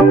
Hello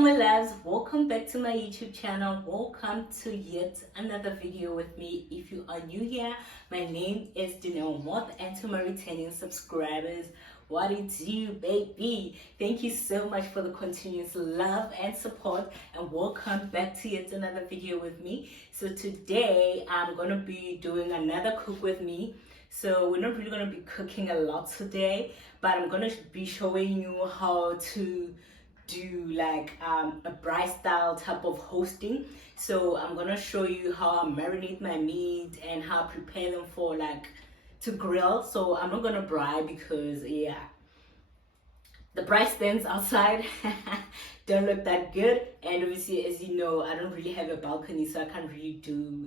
my loves, welcome back to my YouTube channel. Welcome to yet another video with me. If you are new here, my name is Janelle Moth, and to my returning subscribers, what it do, baby? Thank you so much for the continuous love and support, and welcome back to yet another video with me. So today I'm gonna be doing another cook with me. So we're not really gonna be cooking a lot today, but I'm gonna be showing you how to do like a braai style type of hosting. So I'm gonna show you how I marinate my meat and how I prepare them for like to grill. So I'm not gonna braai because yeah, the braai stands outside don't look that good, and obviously, as you know, I don't really have a balcony, so I can't really do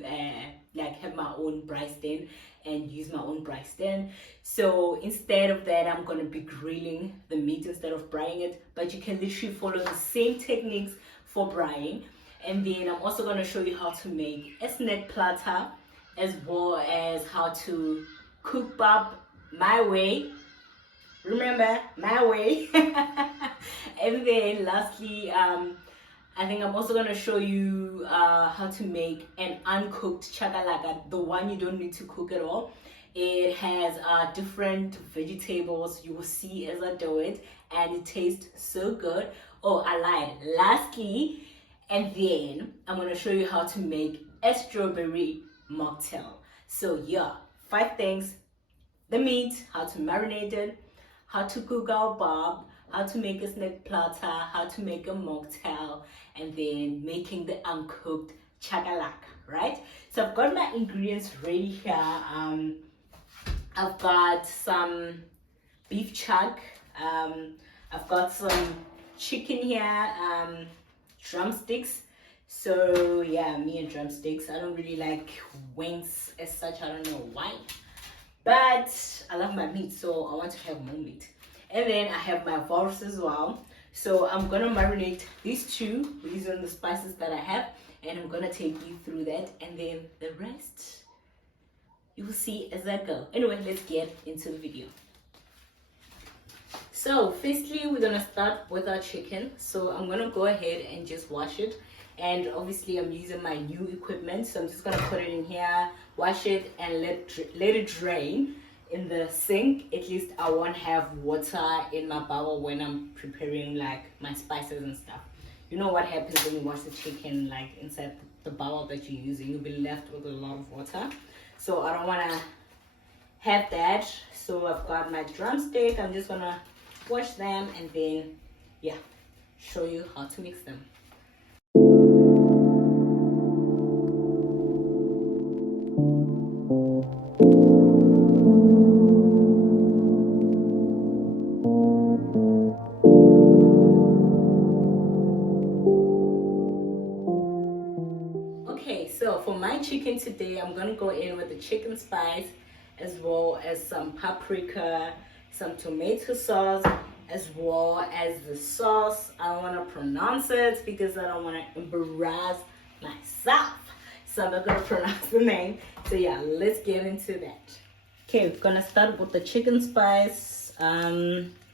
like have my own braai stand and use my own braai stand. So instead of that, I'm gonna be grilling the meat instead of braaiing it, but you can literally follow the same techniques for braaiing. And then I'm also gonna show you how to make a snack platter, as well as how to cook bab my way. Remember, my way. And then lastly, I think I'm also going to show you how to make an uncooked chakalaka, the one you don't need to cook at all. It has different vegetables, you will see as I do it, and it tastes so good. Oh, I lied. Lastly, and then I'm going to show you how to make a strawberry mocktail. So yeah, 5 things: the meat, how to marinate it, how to cook our bab, how to make a snack platter, how to make a mocktail, and then making the uncooked chakalaka, right? So I've got my ingredients ready here. I've got some beef chuck, I've got some chicken here, drumsticks. So yeah, me and drumsticks. I don't really like wings as such, I don't know why, but I love my meat, so I want to have more meat. And then I have my vors as well. So I'm gonna marinate these two using the spices that I have, and I'm gonna take you through that, and then the rest you will see as I go. Anyway, let's get into the video. So firstly, we're gonna start with our chicken. So I'm gonna go ahead and just wash it, and obviously I'm using my new equipment, so I'm just gonna put it in here, wash it, and let it drain in the sink. At least I won't have water in my bowl when I'm preparing like my spices and stuff. You know what happens when you wash the chicken like inside the bowl that you're using, you'll be left with a lot of water. So I don't want to have that. So I've got my drumstick, I'm just gonna wash them and then yeah, show you how to mix them. Okay, so for my chicken today, I'm gonna go in with the chicken spice, as well as some paprika, some tomato sauce, as well as the sauce. I don't want to pronounce it because I don't want to embarrass myself, so I'm not gonna pronounce the name. So yeah, let's get into that. Okay, we're gonna start with the chicken spice.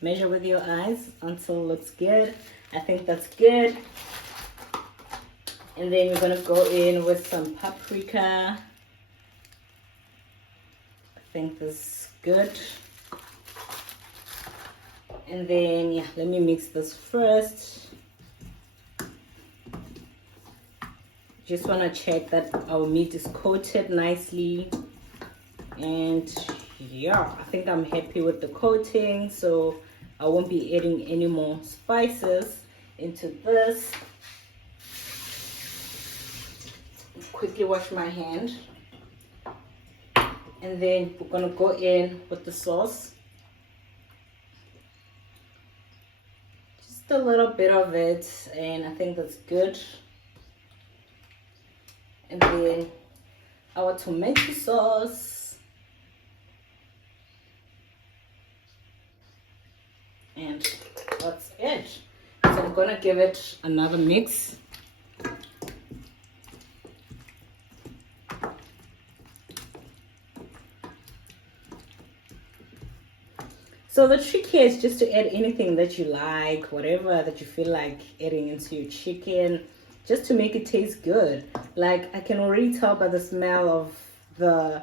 Measure with your eyes until it looks good. I think that's good. And then we're gonna go in with some paprika. I think this is good. And then yeah, let me mix this first. Just wanna check that our meat is coated nicely. And yeah, I think I'm happy with the coating, so I won't be adding any more spices into this. Quickly wash my hand, and then we're gonna go in with the sauce, just a little bit of it, and I think that's good. And then our tomato sauce, and that's it. So I'm gonna give it another mix. So the trick here is just to add anything that you like, whatever that you feel like adding into your chicken, just to make it taste good. Like I can already tell by the smell of the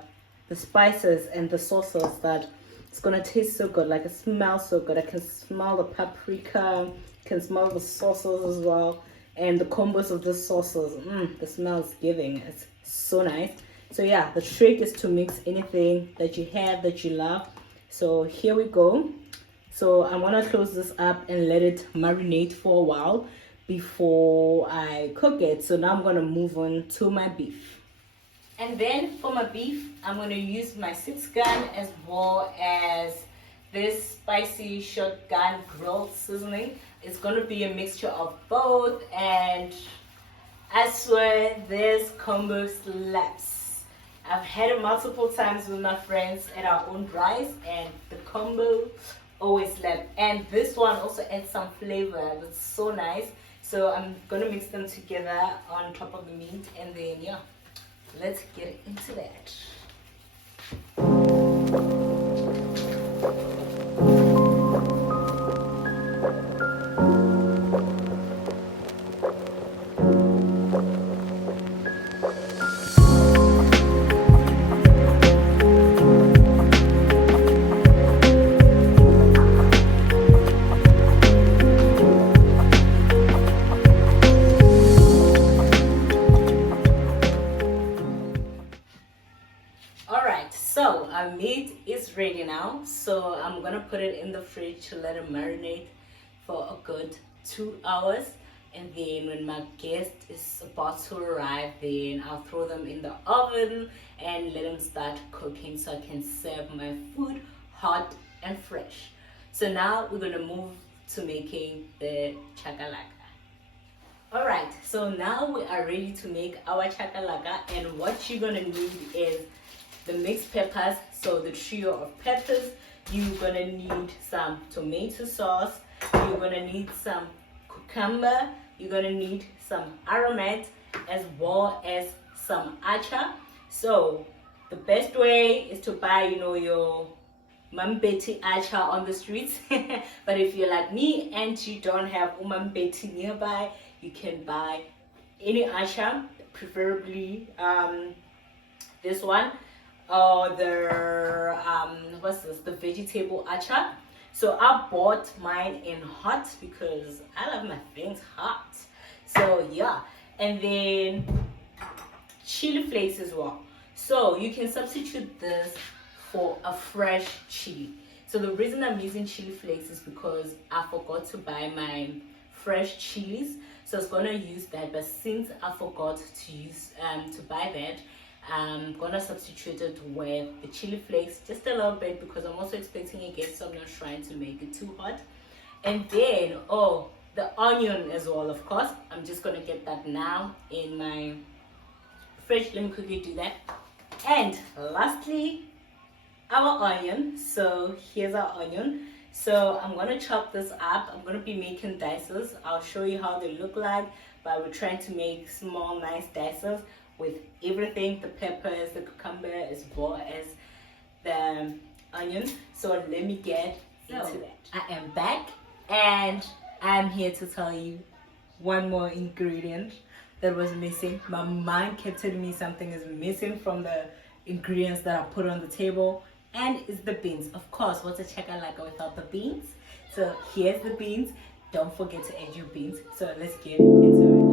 spices and the sauces that it's gonna taste so good. Like it smells so good. I can smell the paprika, can smell the sauces as well, and the combos of the sauces. The smell is giving. It's so nice. So yeah, the trick is to mix anything that you have that you love. So here we go. So I'm gonna close this up and let it marinate for a while before I cook it. So now I'm gonna move on to my beef. And then for my beef, I'm gonna use my 6-gun as well as this spicy shotgun grilled seasoning. It's gonna be a mixture of both, and I swear this combo slaps. I've had it multiple times with my friends at our own braais, and the combo always slaps. And this one also adds some flavor. That's so nice. So I'm gonna mix them together on top of the meat, and then yeah, let's get into that. So our meat is ready now, so I'm gonna put it in the fridge to let it marinate for a good 2 hours, and then when my guest is about to arrive, then I'll throw them in the oven and let them start cooking so I can serve my food hot and fresh. So now we're gonna move to making the chakalaka. Alright, so now we are ready to make our chakalaka, and what you're gonna need is the mixed peppers, so the trio of peppers. You're gonna need some tomato sauce, you're gonna need some cucumber, you're gonna need some aromat, as well as some acha. So the best way is to buy, your Betty acha on the streets. But if you're like me and you don't have Betty nearby, you can buy any acha, preferably this one, or the vegetable acha. So I bought mine in hot because I love my things hot. So yeah, and then chili flakes as well. So you can substitute this for a fresh chili. So the reason I'm using chili flakes is because I forgot to buy my fresh chilies, so I was gonna use that. But since I forgot to use to buy that, I'm gonna substitute it with the chili flakes just a little bit, because I'm also expecting a guest, so I'm not trying to make it too hot. And then the onion as well, of course. I'm just gonna get that now in my fridge. Let me quickly do that. And lastly, our onion. So here's our onion. So I'm gonna chop this up. I'm gonna be making dices. I'll show you how they look like, but we're trying to make small nice dices with everything, the peppers, the cucumber, as well as the onion. So let me get into that. I am back, and I'm here to tell you one more ingredient that was missing. My mind kept telling me something is missing from the ingredients that I put on the table, and it's the beans. Of course, what's a chakalaka without the beans? So here's the beans. Don't forget to add your beans. So let's get into it.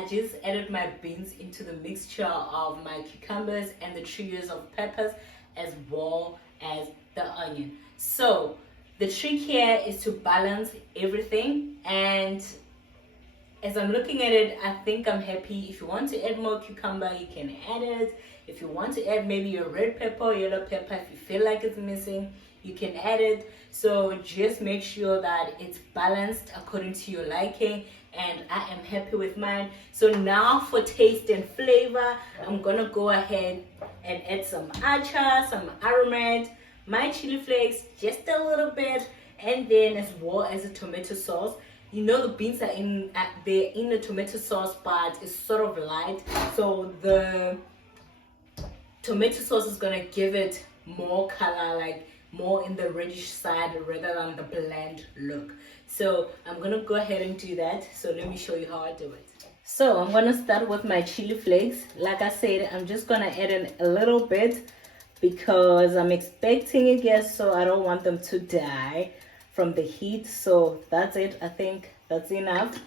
I just added my beans into the mixture of my cucumbers and the trios of peppers, as well as the onion. So the trick here is to balance everything, and as I'm looking at it, I think I'm happy. If you want to add more cucumber, you can add it. If you want to add maybe a red pepper or yellow pepper, if you feel like it's missing, you can add it. So just make sure that it's balanced according to your liking, and I am happy with mine. So now for taste and flavor, I'm gonna go ahead and add some achar, some aromat, my chili flakes, just a little bit, and then as well as a tomato sauce. You know, the beans are they're in the tomato sauce, but it's sort of light, so the tomato sauce is gonna give it more color, like more in the reddish side rather than the bland look. So I'm gonna go ahead and do that. So let me show you how I do it. So I'm gonna start with my chili flakes. Like I said, I'm just gonna add in a little bit because I'm expecting a guest, so I don't want them to die from the heat. So that's it. I think that's enough.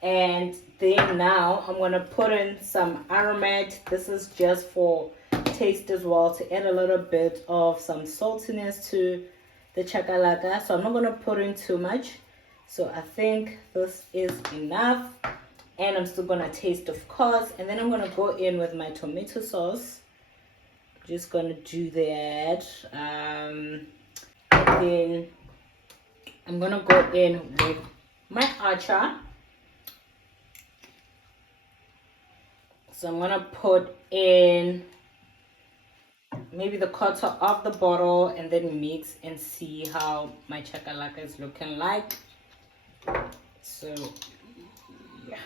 And then now I'm gonna put in some aromat. This is just for taste as well, to add a little bit of some saltiness to the chakalaka. So I'm not gonna put in too much. So I think this is enough, and I'm still gonna taste, of course. And then I'm gonna go in with my tomato sauce. Just gonna do that. And then I'm gonna go in with my achar. So I'm gonna put in maybe the quarter of the bottle, and then mix and see how my chakalaka is looking like. So yeah,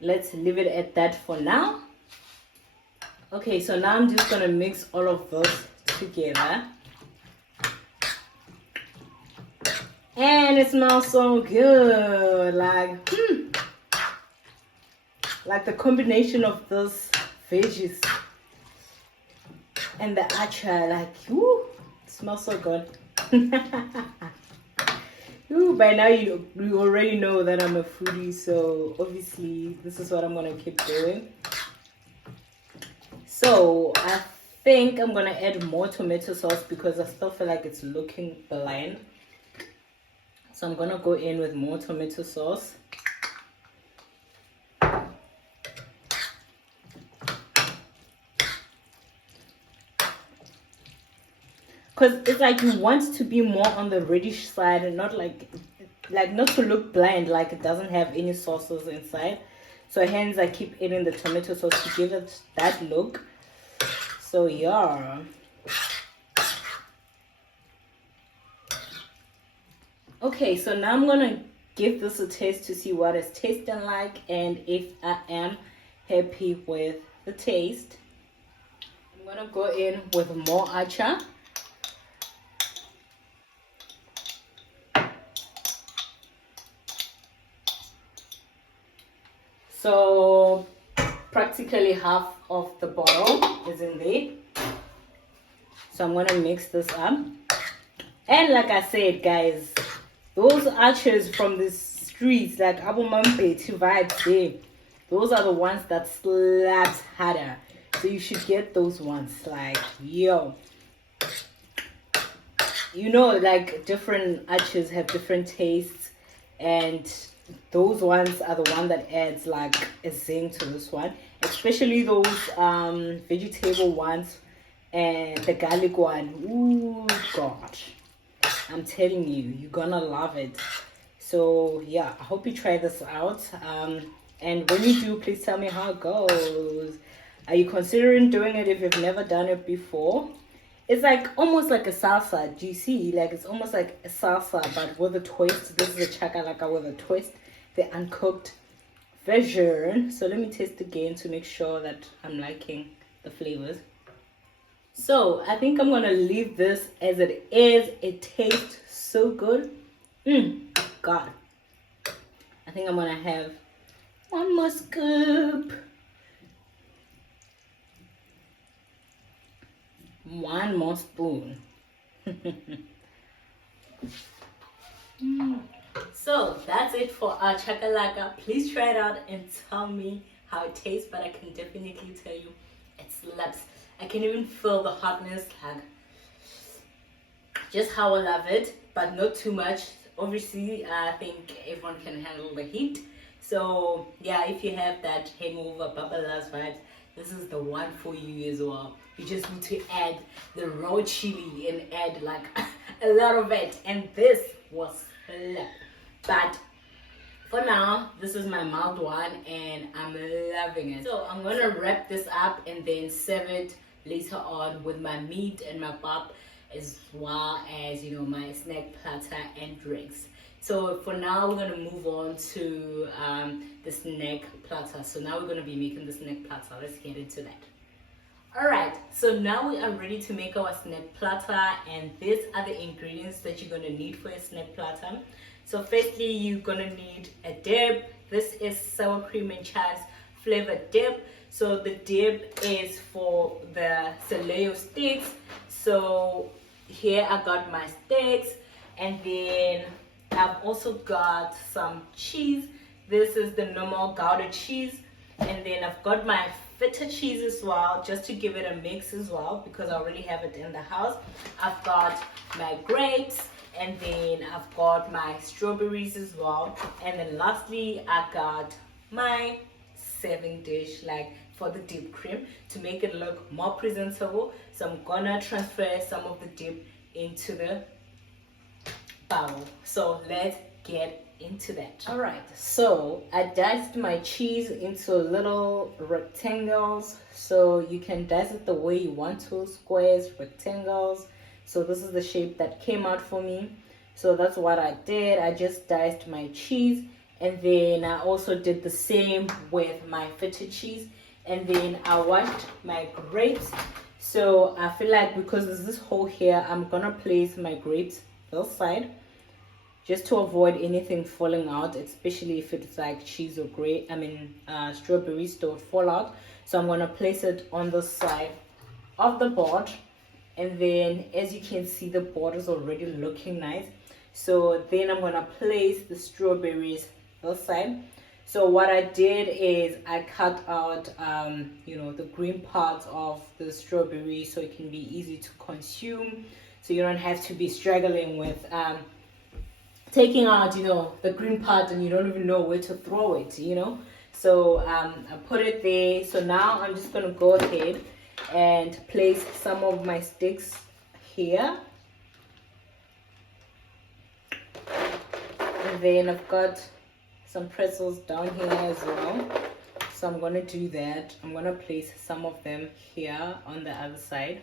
let's leave it at that for now. Okay, so now I'm just gonna mix all of those together. And it smells so good, like the combination of those veggies and the achar, like, whoo, it smells so good. Ooh, by now you already know that I'm a foodie, so obviously this is what I'm gonna keep doing. So I think I'm gonna add more tomato sauce because I still feel like it's looking bland. So I'm gonna go in with more tomato sauce. Because it's like you want to be more on the reddish side and not like not to look bland, like it doesn't have any sauces inside. So hence I keep adding the tomato sauce to give it that look. So yeah. Okay, so now I'm gonna give this a taste to see what it's tasting like and if I am happy with the taste. I'm gonna go in with more achar. So practically half of the bottle is in there. So I'm gonna mix this up. And like I said, guys, those archers from the streets, like Abu Mampeti vibes there, those are the ones that slaps harder. So you should get those ones. Like, yo, you know, like different archers have different tastes, and those ones are the one that adds like a zing to this one, especially those vegetable ones and the garlic one. Ooh, gosh, I'm telling you, you're gonna love it. So yeah, I hope you try this out, and when you do, please tell me how it goes. Are you considering doing it if you've never done it before? It's like almost like a salsa. Do you see? Like it's almost like a salsa, but with a twist. This is a chakalaka with a twist, the uncooked version. So let me taste again to make sure that I'm liking the flavors. So I think I'm gonna leave this as it is. It tastes so good. God, I think I'm gonna have one more scoop. One more spoon. So that's that's it for our chakalaka. Please try it out and tell me how it tastes, but I can definitely tell you it slaps. I can even feel the hotness, like just how I love it, but not too much. Obviously, I think everyone can handle the heat. So yeah, if you have that hangover, babalas vibes, this is the one for you as well. You just need to add the raw chili and add like a lot of it, and this was slap. But for now, this is my mild one and I'm loving it. So I'm gonna wrap this up and then serve it later on with my meat and my pap, as well as, you know, my snack platter and drinks. So for now, we're gonna move on to the snack platter. So now we're gonna be making the snack platter. Let's get into that. Alright, so now we are ready to make our snack platter, and these are the ingredients that you're gonna need for a snack platter. So firstly, you're gonna need a dip. This is sour cream and chives flavored dip. So the dip is for the Saleo sticks. So here I got my sticks, and then I've also got some cheese. This is the normal Gouda cheese, and then I've got my feta cheese as well, just to give it a mix as well, because I already have it in the house. I've got my grapes, and then I've got my strawberries as well, and then lastly I got my serving dish, like for the dip cream, to make it look more presentable. So I'm gonna transfer some of the dip into the bowl. So let's get into that. All right, so I diced my cheese into little rectangles. So you can dice it the way you want to, squares, rectangles. So this is the shape that came out for me. So that's what I did. I just diced my cheese, and then I also did the same with my feta cheese, and then I washed my grapes. So I feel like because there's this hole here, I'm gonna place my grapes this side, just to avoid anything falling out, especially if it's like cheese or strawberries don't fall out. So I'm gonna place it on the side of the board, and then as you can see, the board is already looking nice. So then I'm gonna place the strawberries this side. So what I did is I cut out the green parts of the strawberry, so it can be easy to consume, so you don't have to be struggling with taking out the green part, and you don't even know where to throw it. So I put it there. So now I'm just gonna go ahead and place some of my sticks here, and then I've got some pretzels down here as well. So I'm gonna do that. I'm gonna place some of them here on the other side.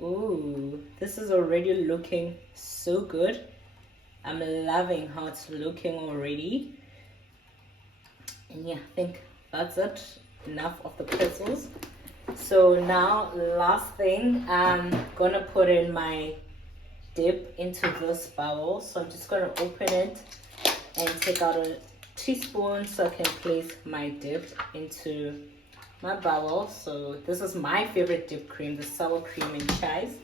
Ooh, this is already looking so good. I'm loving how it's looking already. And yeah, I think that's it. Enough of the pretzels. So now, last thing, I'm gonna put in my dip into this bowl. So I'm just gonna open it and take out a teaspoon so I can place my dip into my bowl. So this is my favorite dip cream, the sour cream and chives.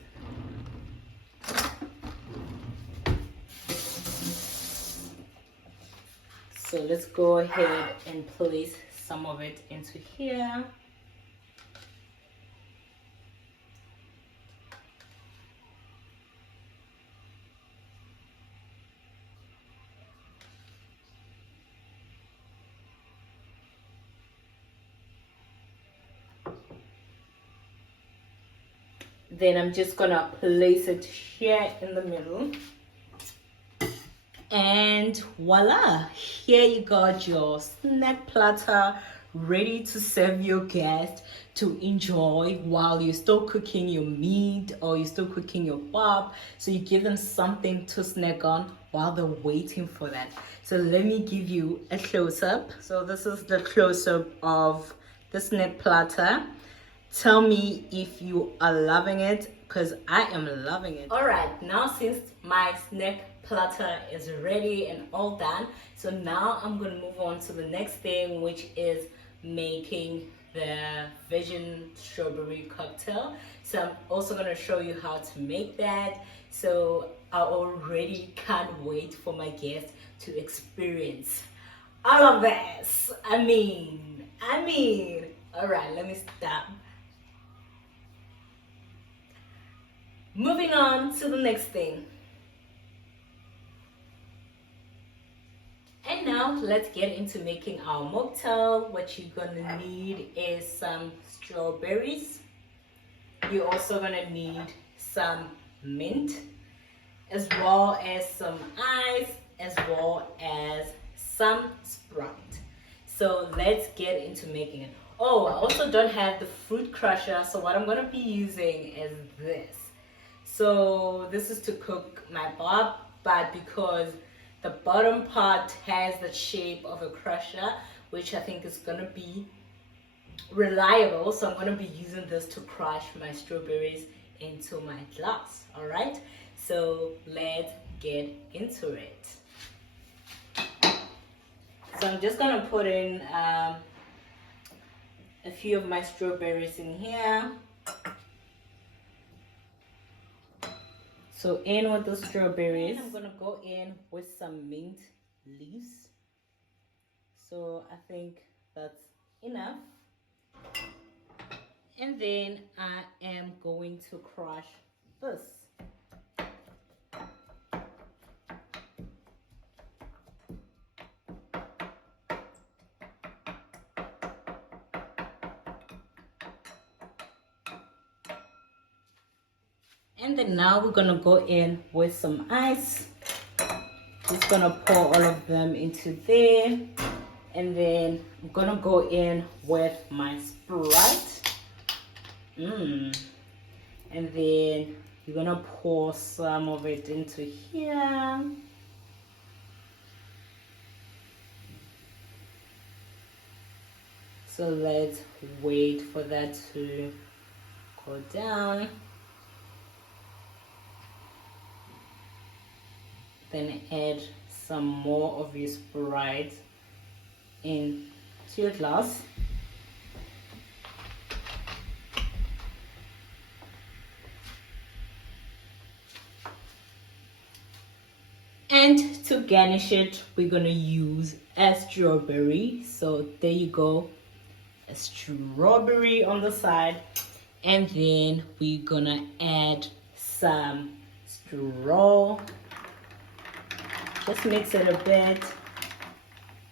So let's go ahead and place some of it into here. Then I'm just gonna place it here in the middle, and voila, here you got your snack platter ready to serve your guests to enjoy while you're still cooking your meat or you're still cooking your pap. So you give them something to snack on while they're waiting for that. So let me give you a close-up. So this is the close-up of the snack platter. Tell me if you are loving it, because I am loving it. All right, now since my snack platter is ready and all done, so now I'm going to move on to the next thing, which is making the vegan strawberry cocktail. So I'm also going to show you how to make that. So I already can't wait for my guests to experience all of this. I mean, all right, let me stop. Moving on to the next thing. And now let's get into making our mocktail. What you're gonna need is some strawberries. You're also gonna need some mint, as well as some ice, as well as some Sprite. So let's get into making it. Oh, I also don't have the fruit crusher, so what I'm gonna be using is this. So this is to cook my bob, but because the bottom part has the shape of a crusher, which I think is gonna be reliable, so I'm gonna be using this to crush my strawberries into my glass. All right, so let's get into it. So I'm just gonna put in a few of my strawberries in here. So in with the strawberries, I'm gonna go in with some mint leaves. So I think that's enough. And then I am going to crush this. And then now we're gonna go in with some ice. Just gonna pour all of them into there. And then I'm gonna go in with my Sprite. And then you're gonna pour some of it into here. So let's wait for that to go down. Then add some more of your Sprite into your glass. And to garnish it, we're gonna use a strawberry. So there you go, a strawberry on the side. And then we're gonna add some straw. Just mix it a bit,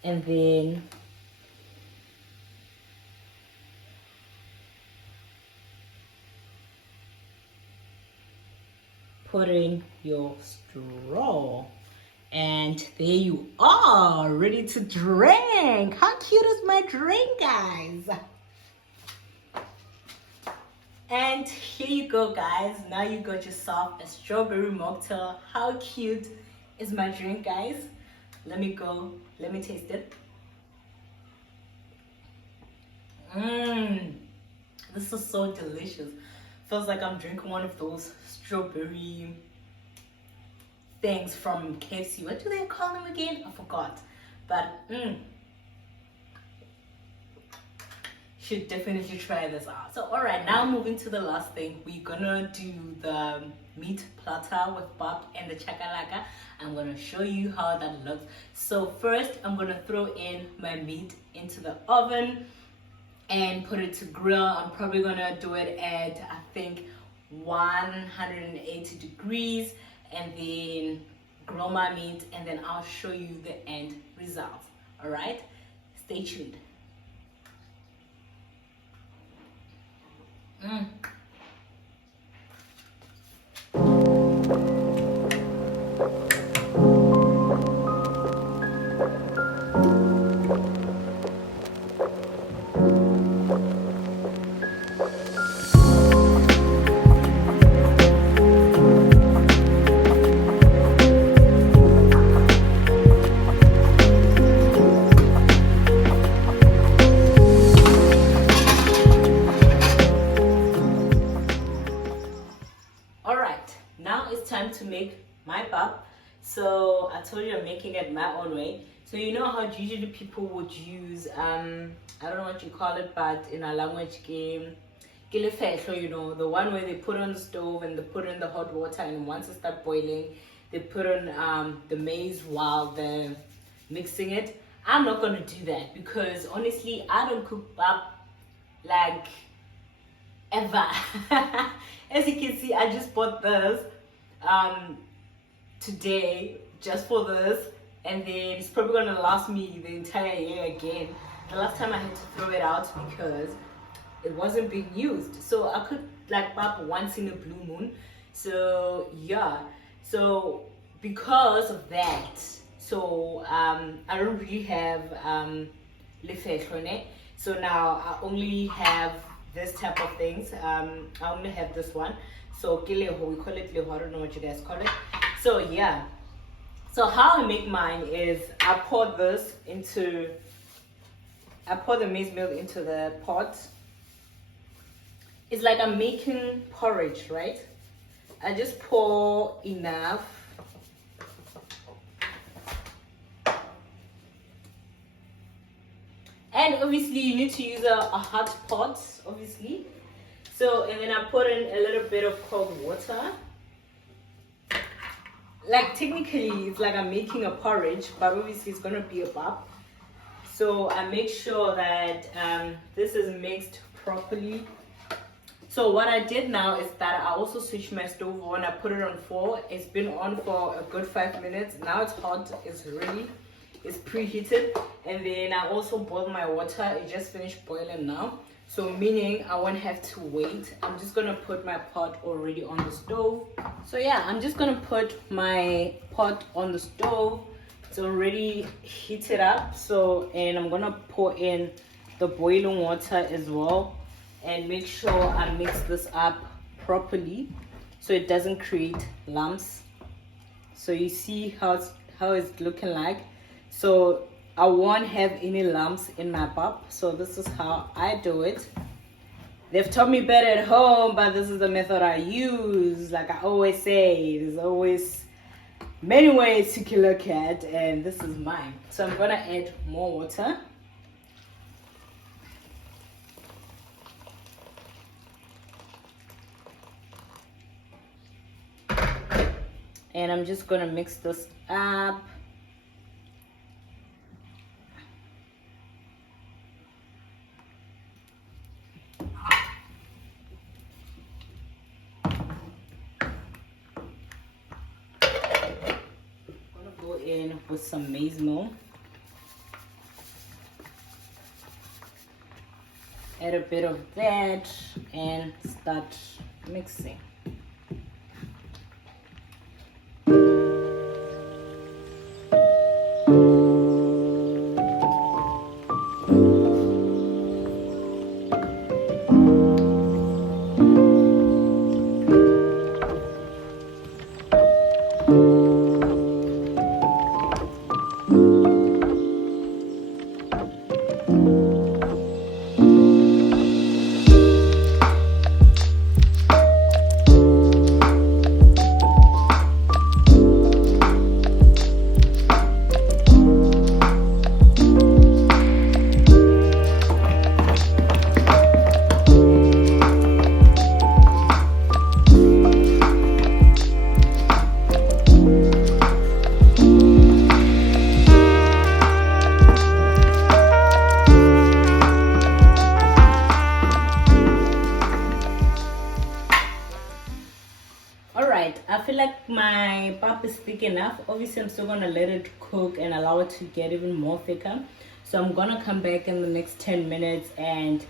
and then put in your straw. And there you are, ready to drink. How cute is my drink, guys? And here you go, guys. Now you got yourself a strawberry mocktail. How cute is my drink, guys? Let me taste it. This is so delicious. Feels like I'm drinking one of those strawberry things from KFC. What do they call them again? I forgot. But should definitely try this out. So all right, now moving to the last thing, we're gonna do the meat platter with bob and the chakalaka. I'm gonna show you how that looks. So first I'm gonna throw in my meat into the oven and put it to grill. I'm probably gonna do it at, I think, 180 degrees, and then grill my meat, and then I'll show you the end result. All right, stay tuned. To make my pap. So I told you I'm making it my own way. So you know how usually people would use I don't know what you call it, but in our language game, you know, the one where they put on the stove and they put in the hot water, and once it starts boiling, they put on the maize while they're mixing it. I'm not gonna do that because honestly, I don't cook up like ever. As you can see, I just bought this today just for this, and then it's probably gonna last me the entire year again. The last time I had to throw it out because it wasn't being used, so I could like pop once in a blue moon. So yeah, so because of that, so I don't really have lefetlone. So now I only have this type of things. I only have this one. So we call it leho. I don't know what you guys call it. So yeah, so how I make mine is I pour the maize meal into the pot. It's like I'm making porridge, right? I just pour enough. And obviously you need to use a hot pot, obviously. So, and then I put in a little bit of cold water. Like technically it's like I'm making a porridge, but obviously it's gonna be a bap. So I make sure that this is mixed properly. So what I did now is that I also switched my stove on. I put it on 4. It's been on for a good 5 minutes. Now it's hot. It's preheated. And then I also boiled my water. It just finished boiling now. So meaning I won't have to wait. I'm just gonna put my pot already on the stove. So yeah, I'm just gonna put my pot on the stove. It's already heated up. So, and I'm gonna pour in the boiling water as well. And make sure I mix this up properly so it doesn't create lumps. So you see how it's looking like. So I won't have any lumps in my pap. So this is how I do it. They've taught me better at home, but this is the method I use. Like I always say, there's always many ways to look at, and this is mine. So I'm gonna add more water. And I'm just gonna mix this up. I'm gonna go in with some maize meal. Add a bit of that and start mixing. I feel like my pap is thick enough. Obviously I'm still gonna let it cook and allow it to get even more thicker. So I'm gonna come back in the next 10 minutes and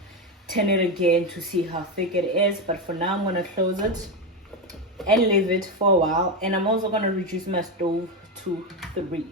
turn it again to see how thick it is. But for now I'm gonna close it and leave it for a while. And I'm also gonna reduce my stove to 3.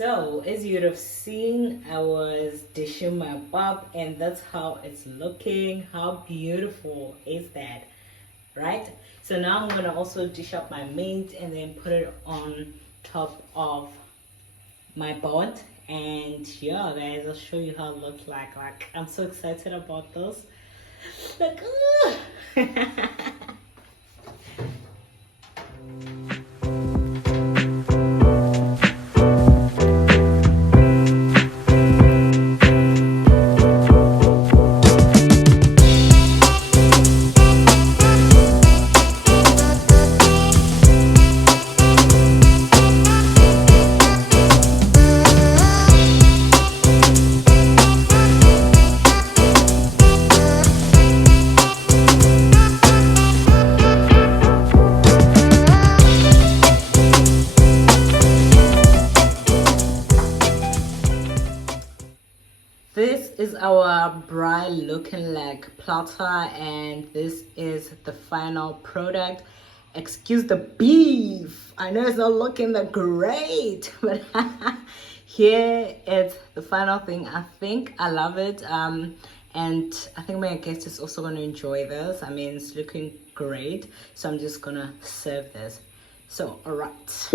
So as you would have seen, I was dishing my pop, and that's how it's looking. How beautiful is that, right? So now I'm gonna also dish up my meat and then put it on top of my board. And yeah, guys, I'll show you how it looks like I'm so excited about this. Like this is our Braai looking like platter, and this is the final product. Excuse the beef, I know it's not looking that great, but here it's the final thing. I think I love it, and I think my guest is also going to enjoy this. I mean, it's looking great, so I'm just gonna serve this. So all right.